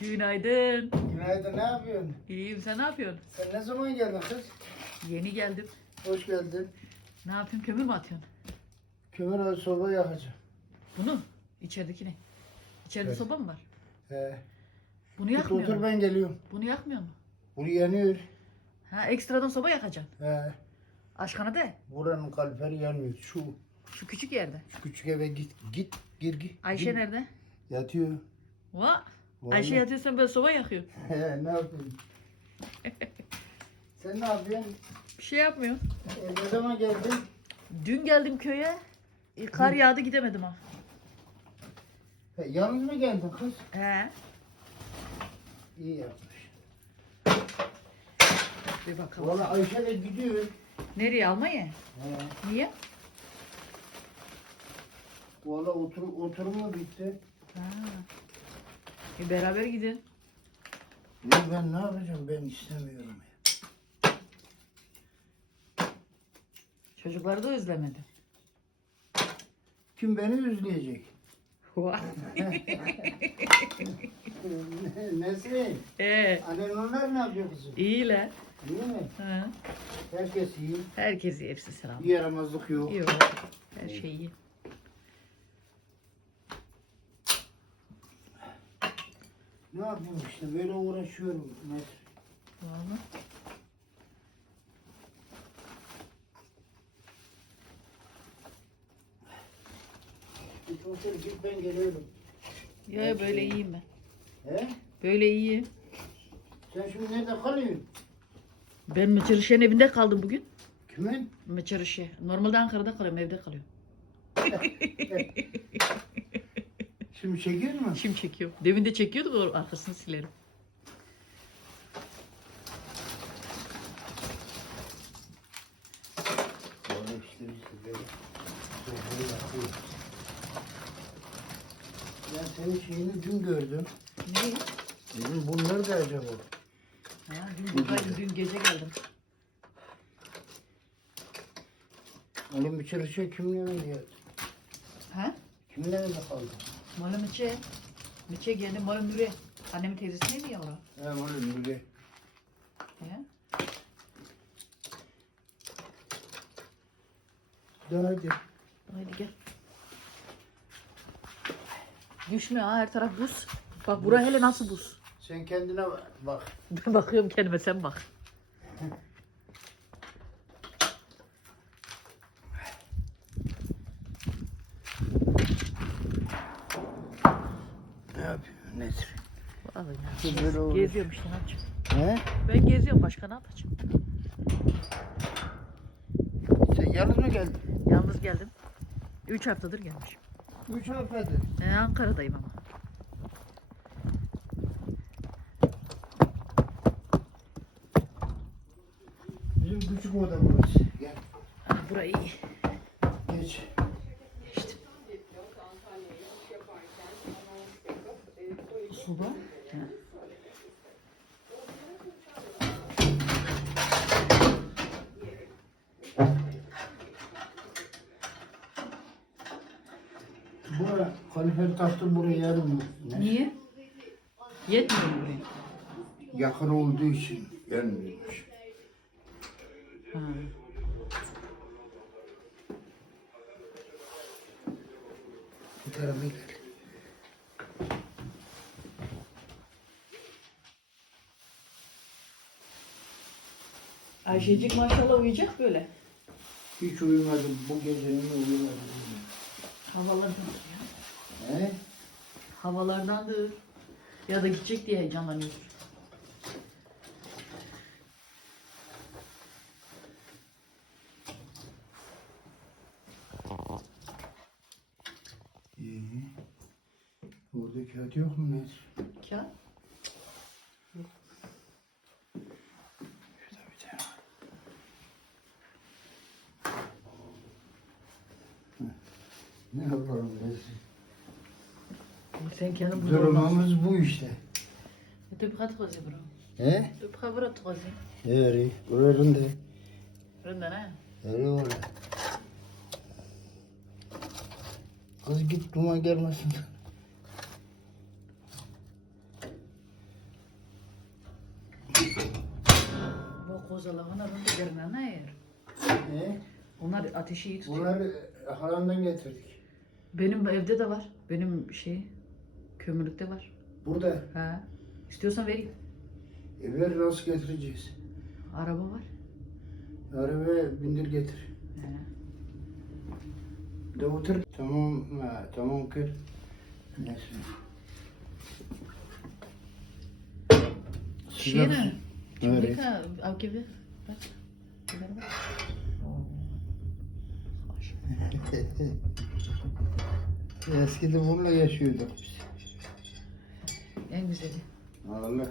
Günaydın. Günaydın, ne yapıyorsun? İyiyim sen ne yapıyorsun? Sen ne zaman geldin kız? Yeni geldim. Hoş geldin. Ne yapıyorsun kömür mü atıyorsun? Kömür ve soba yakacağım. Bunu içerideki ne? İçeride Evet. soba mı var? He. Bunu Git yakmıyor otur mu? ben geliyorum. Bunu yakmıyor mu? Bu yanıyor. Ha ekstradan soba yakacaksın. He. Aşkana de. Buranın kalperi yanmıyor. Şu, Şu küçük yerde. şu küçük eve git. Git, gir gir. Ayşe gir. nerede? Yatıyor. Va. Vallahi. Ayşe yatıyorsan böyle soba yakıyor. He, ne yapayım? Sen ne yapıyorsun? Bir şey yapmıyor. E, ne zaman geldin? Dün geldim köye. e, Kar yağdı gidemedim ha. He, yalnız mı geldin kız? He. İyi yapmış. Bir bakalım. Valla Ayşe de gidiyor. Nereye Almanya? He. Niye? Valla otur, oturumu bitti. Ha. E, beraber gidin. Ya ben ne yapacağım? Ben istemiyorum. ya. Çocukları da özlemedi. Kim beni üzleyecek? Va. Nesi? Ee, Annen onlar ne yapıyor kızım? iyiler. İyi mi? Ha. Herkes iyi. Herkes iyi, hepsi selam. Bir yaramazlık yok. Yok. Her şey iyi. Ne yapayım işte böyle uğraşıyorum. Ne? Vallahi. Git otur git ben geliyorum. Ya böyle iyiyim ben. He? Böyle iyi. Sen şimdi nerede kalıyorsun? Ben Mıçırışı'nın evinde kaldım bugün. Kimin? Mıçırışı. Normalde Ankara'da kalıyorum, evde kalıyorum. Şimdi çekiyor mu? Şimdi çekiyorum. Demin de çekiyorduk, o arkasını silerim. Ben senin şeyini dün gördüm. Ne? Dedim bu nerede acaba? Ha, dün buradaydım, dün gece geldim. Oğlum bir çalışıyor kimin evinde ya? Ha? Kimin evinde kaldı? Malum Mıçı. Mıçı geldi, malum Nuri. Annemin teyzesi neydi yavrum? He oğlum Nuri. He? Hadi. Haydi gel. Düşme ha her taraf buz. Bak bura hele nasıl buz. Sen kendine bak. Ben bakıyorum kendime sen bak. Nedir? Vallahi ya. böyle olur. Geziyorum işte ne yapacağım. He? Ben geziyorum başka ne yapacağım? Sen yalnız mı geldin? Yalnız geldim. Üç haftadır gelmişim. Üç haftadır. Ee, Ankara'dayım ama. Bizim küçük oda burası. Gel. Ha, burayı iyi. Geç. Soba. Ha. Bura kalifer taktım buraya yarım. Niye? Yetmiyor mu buraya? Yakın olduğu için gelmiyormuş. Ha. Bu tarafa Ayşecik maşallah uyuyacak böyle. Hiç uyumadım. Bu gecenin uyumadım. Havalardan ya. He? Havalardandır. Ya da gidecek diye heyecanlanıyor. İyi. Orada kağıt yok mu Nedir? Kağıt. Ne yapalım biz? Sen kendin bu Durumumuz bu işte. Tu prends trois bro. He? Tu prends bro trois. Yeri, buranın da. Rında ne? Öyle öyle. Kız git duman gelmesin. Bu kozalağın adını görmene eğer. He? Onlar ateşi iyi tutuyor. Bunları halamdan getirdik. Benim evde de var. Benim şey kömürlükte var. Burada Ha. İstiyorsan vereyim. evler nasıl getireceğiz? Araba var. Arabaya bindir getir. He. De otur. Tamam, ha, tamam kır. Neyse. Ne? Evet. Çubika av gibi. Bak. Biber bak. Eskiden bununla yaşıyorduk biz. En güzeli. Allah. Vallahi.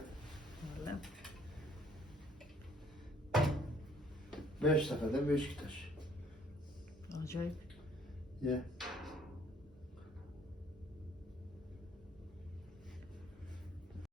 Beş dakikada beş gitar. Acayip. Ya.